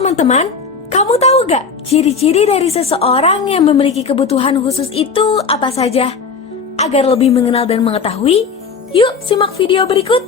teman-teman, kamu tahu gak ciri-ciri dari seseorang yang memiliki kebutuhan khusus itu apa saja? Agar lebih mengenal dan mengetahui, yuk simak video berikut.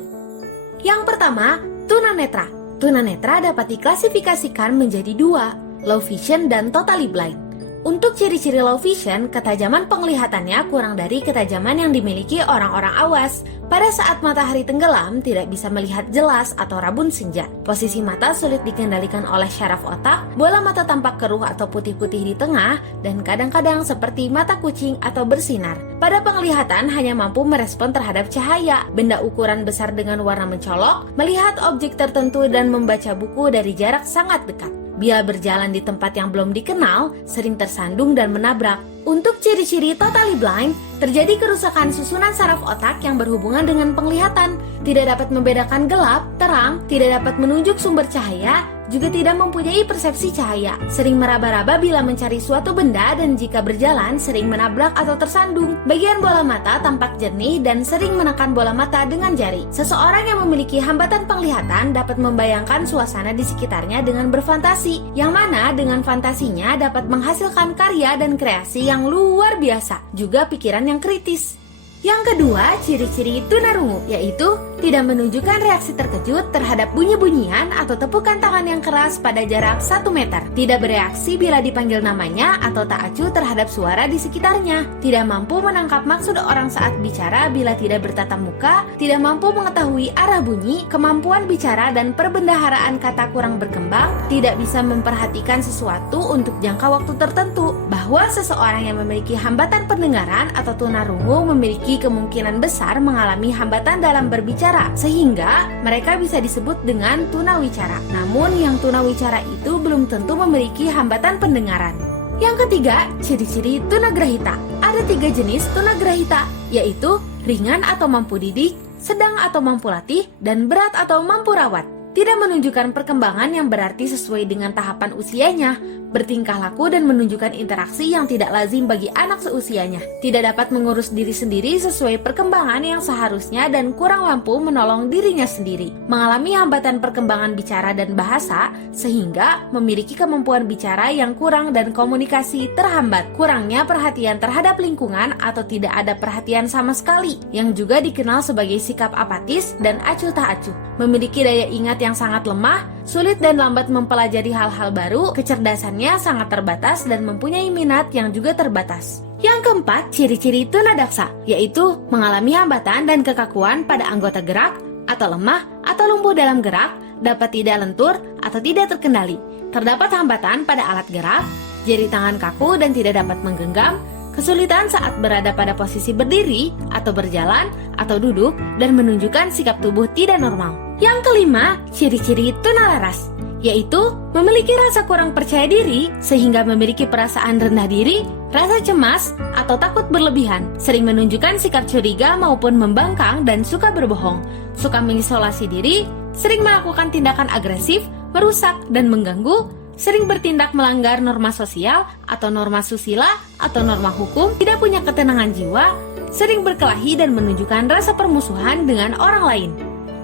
Yang pertama, tunanetra. Tunanetra dapat diklasifikasikan menjadi dua, low vision dan totally blind. Untuk ciri-ciri low vision, ketajaman penglihatannya kurang dari ketajaman yang dimiliki orang-orang awas. Pada saat matahari tenggelam, tidak bisa melihat jelas atau rabun senja. Posisi mata sulit dikendalikan oleh syaraf otak, bola mata tampak keruh atau putih-putih di tengah, dan kadang-kadang seperti mata kucing atau bersinar. Pada penglihatan hanya mampu merespon terhadap cahaya, benda ukuran besar dengan warna mencolok, melihat objek tertentu dan membaca buku dari jarak sangat dekat. Bila berjalan di tempat yang belum dikenal, sering tersandung dan menabrak. Untuk ciri-ciri totally blind, terjadi kerusakan susunan saraf otak yang berhubungan dengan penglihatan, tidak dapat membedakan gelap, terang, tidak dapat menunjuk sumber cahaya, juga tidak mempunyai persepsi cahaya, sering meraba-raba bila mencari suatu benda dan jika berjalan sering menabrak atau tersandung. Bagian bola mata tampak jernih dan sering menekan bola mata dengan jari. Seseorang yang memiliki hambatan penglihatan dapat membayangkan suasana di sekitarnya dengan berfantasi, yang mana dengan fantasinya dapat menghasilkan karya dan kreasi yang luar biasa, juga pikiran yang kritis. Yang kedua, ciri-ciri tunarungu, yaitu tidak menunjukkan reaksi terkejut terhadap bunyi-bunyian atau tepukan tangan yang keras pada jarak 1 meter. Tidak bereaksi bila dipanggil namanya atau tak acuh terhadap suara di sekitarnya. Tidak mampu menangkap maksud orang saat bicara bila tidak bertatap muka. Tidak mampu mengetahui arah bunyi, kemampuan bicara dan perbendaharaan kata kurang berkembang. Tidak bisa memperhatikan sesuatu untuk jangka waktu tertentu. Bahwa seseorang yang memiliki hambatan pendengaran atau tunarungu memiliki kemungkinan besar mengalami hambatan dalam berbicara, sehingga mereka bisa disebut dengan tunawicara. Namun yang tunawicara itu belum tentu memiliki hambatan pendengaran. Yang ketiga, ciri-ciri tunagrahita. Ada 3 jenis tunagrahita, yaitu ringan atau mampu didik, sedang atau mampu latih, dan berat atau mampu rawat. Tidak menunjukkan perkembangan yang berarti sesuai dengan tahapan usianya, bertingkah laku dan menunjukkan interaksi yang tidak lazim bagi anak seusianya, tidak dapat mengurus diri sendiri sesuai perkembangan yang seharusnya dan kurang mampu menolong dirinya sendiri, mengalami hambatan perkembangan bicara dan bahasa, sehingga memiliki kemampuan bicara yang kurang dan komunikasi terhambat, kurangnya perhatian terhadap lingkungan atau tidak ada perhatian sama sekali, yang juga dikenal sebagai sikap apatis dan acuh tak acuh, memiliki daya ingat yang sangat lemah, sulit dan lambat mempelajari hal-hal baru, kecerdasannya sangat terbatas dan mempunyai minat yang juga terbatas. Yang keempat, ciri-ciri tunadaksa, yaitu mengalami hambatan dan kekakuan pada anggota gerak, atau lemah, atau lumpuh dalam gerak, dapat tidak lentur, atau tidak terkendali. Terdapat hambatan pada alat gerak, jari tangan kaku dan tidak dapat menggenggam, kesulitan saat berada pada posisi berdiri, atau berjalan, atau duduk, dan menunjukkan sikap tubuh tidak normal. Yang kelima, ciri-ciri tunalaras, yaitu memiliki rasa kurang percaya diri sehingga memiliki perasaan rendah diri, rasa cemas, atau takut berlebihan, sering menunjukkan sikap curiga maupun membangkang dan suka berbohong, suka mengisolasi diri, sering melakukan tindakan agresif, merusak, dan mengganggu, sering bertindak melanggar norma sosial atau norma susila atau norma hukum, tidak punya ketenangan jiwa, sering berkelahi dan menunjukkan rasa permusuhan dengan orang lain.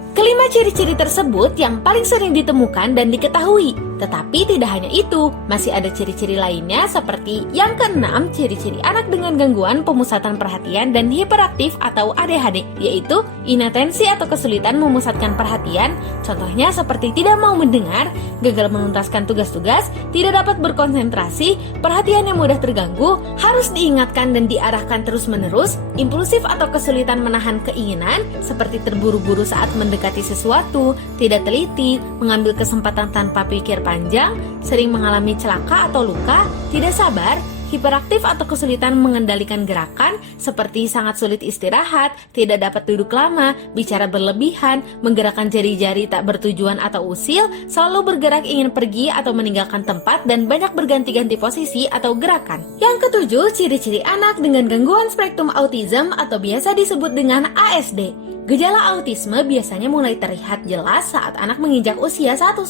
Kelima ciri-ciri tersebut yang paling sering ditemukan dan diketahui, tetapi tidak hanya itu, masih ada ciri-ciri lainnya seperti yang keenam, ciri-ciri anak dengan gangguan pemusatan perhatian dan hiperaktif atau ADHD, yaitu inatensi atau kesulitan memusatkan perhatian, contohnya seperti tidak mau mendengar, gagal menuntaskan tugas-tugas, tidak dapat berkonsentrasi, perhatian yang mudah terganggu, harus diingatkan dan diarahkan terus-menerus, impulsif atau kesulitan menahan keinginan, seperti terburu-buru saat mendekati sesuatu, tidak teliti, mengambil kesempatan tanpa pikir panjang, sering mengalami celaka atau luka, tidak sabar, hiperaktif atau kesulitan mengendalikan gerakan, seperti sangat sulit istirahat, tidak dapat duduk lama, bicara berlebihan, menggerakkan jari-jari tak bertujuan atau usil, selalu bergerak ingin pergi atau meninggalkan tempat, dan banyak berganti-ganti posisi atau gerakan. Yang ketujuh, ciri-ciri anak dengan gangguan spektrum autism atau biasa disebut dengan ASD. Gejala autisme biasanya mulai terlihat jelas saat anak menginjak usia 1-3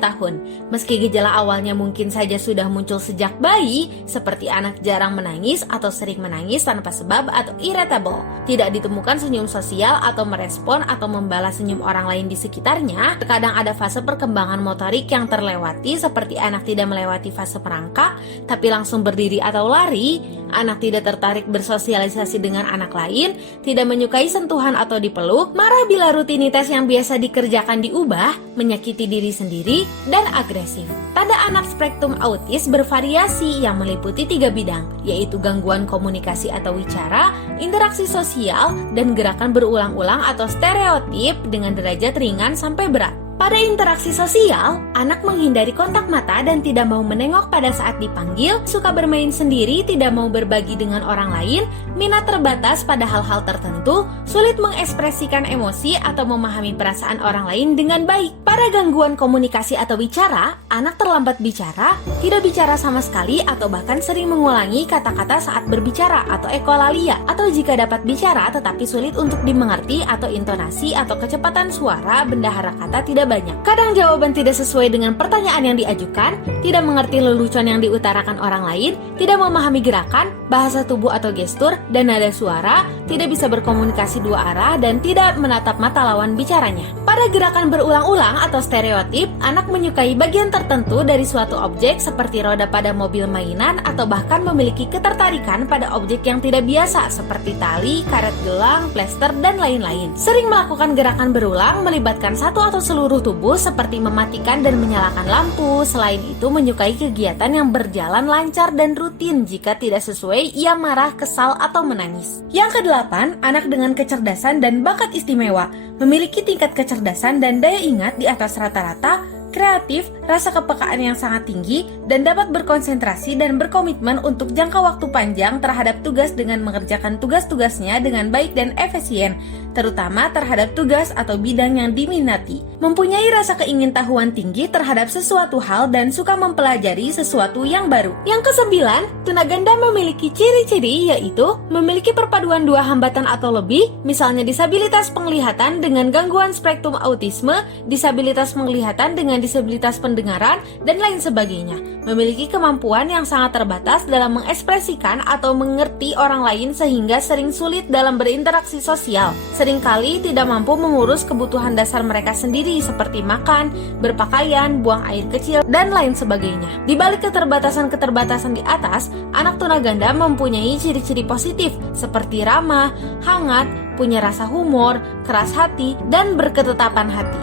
tahun. Meski gejala awalnya mungkin saja sudah muncul sejak bayi, seperti anak jarang menangis atau sering menangis tanpa sebab atau irritable, tidak ditemukan senyum sosial atau merespon atau membalas senyum orang lain di sekitarnya, terkadang ada fase perkembangan motorik yang terlewati seperti anak tidak melewati fase merangkak, tapi langsung berdiri atau lari, anak tidak tertarik bersosialisasi dengan anak lain, tidak menyukai sentuhan atau dipeluk, marah bila rutinitas yang biasa dikerjakan diubah, menyakiti diri sendiri, dan agresif. Tanda anak spektrum autis bervariasi yang meliputi 3 bidang, yaitu gangguan komunikasi atau wicara, interaksi sosial, dan gerakan berulang-ulang atau stereotip dengan derajat ringan sampai berat. Pada interaksi sosial, anak menghindari kontak mata dan tidak mau menengok pada saat dipanggil, suka bermain sendiri, tidak mau berbagi dengan orang lain, minat terbatas pada hal-hal tertentu, sulit mengekspresikan emosi atau memahami perasaan orang lain dengan baik. Pada gangguan komunikasi atau bicara, anak terlambat bicara, tidak bicara sama sekali atau bahkan sering mengulangi kata-kata saat berbicara atau ekolalia, atau jika dapat bicara tetapi sulit untuk dimengerti atau intonasi atau kecepatan suara bendahara kata tidak banyak. Kadang jawaban tidak sesuai dengan pertanyaan yang diajukan, tidak mengerti lelucon yang diutarakan orang lain, tidak memahami gerakan, bahasa tubuh atau gestur, dan nada suara, tidak bisa berkomunikasi dua arah, dan tidak menatap mata lawan bicaranya. Pada gerakan berulang-ulang atau stereotip, anak menyukai bagian tertentu dari suatu objek seperti roda pada mobil mainan atau bahkan memiliki ketertarikan pada objek yang tidak biasa seperti tali, karet gelang, plester, dan lain-lain. Sering melakukan gerakan berulang melibatkan satu atau seluruh tubuh seperti mematikan dan menyalakan lampu. Selain itu menyukai kegiatan yang berjalan lancar dan rutin. Jika tidak sesuai, ia marah, kesal, atau menangis. Yang kedelapan, anak dengan kecerdasan dan bakat istimewa, memiliki tingkat kecerdasan dan daya ingat di atas rata-rata, kreatif, rasa kepekaan yang sangat tinggi, dan dapat berkonsentrasi dan berkomitmen untuk jangka waktu panjang terhadap tugas dengan mengerjakan tugas-tugasnya dengan baik dan efisien, terutama terhadap tugas atau bidang yang diminati. Mempunyai rasa keingintahuan tinggi terhadap sesuatu hal dan suka mempelajari sesuatu yang baru. Yang kesembilan, tunaganda memiliki ciri-ciri yaitu memiliki perpaduan 2 hambatan atau lebih, misalnya disabilitas penglihatan dengan gangguan spektrum autisme, disabilitas penglihatan dengan disabilitas pendengaran, dan lain sebagainya. Memiliki kemampuan yang sangat terbatas dalam mengekspresikan atau mengerti orang lain sehingga sering sulit dalam berinteraksi sosial. Seringkali tidak mampu mengurus kebutuhan dasar mereka sendiri seperti makan, berpakaian, buang air kecil, dan lain sebagainya. Di balik keterbatasan-keterbatasan di atas, anak tunaganda mempunyai ciri-ciri positif seperti ramah, hangat, punya rasa humor, keras hati, dan berketetapan hati.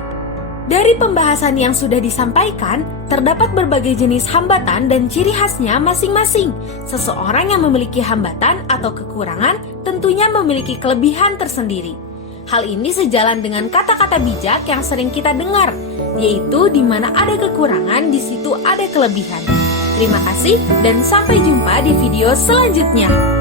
Dari pembahasan yang sudah disampaikan, terdapat berbagai jenis hambatan dan ciri khasnya masing-masing. Seseorang yang memiliki hambatan atau kekurangan tentunya memiliki kelebihan tersendiri. Hal ini sejalan dengan kata-kata bijak yang sering kita dengar, yaitu di mana ada kekurangan, di situ ada kelebihan. Terima kasih dan sampai jumpa di video selanjutnya.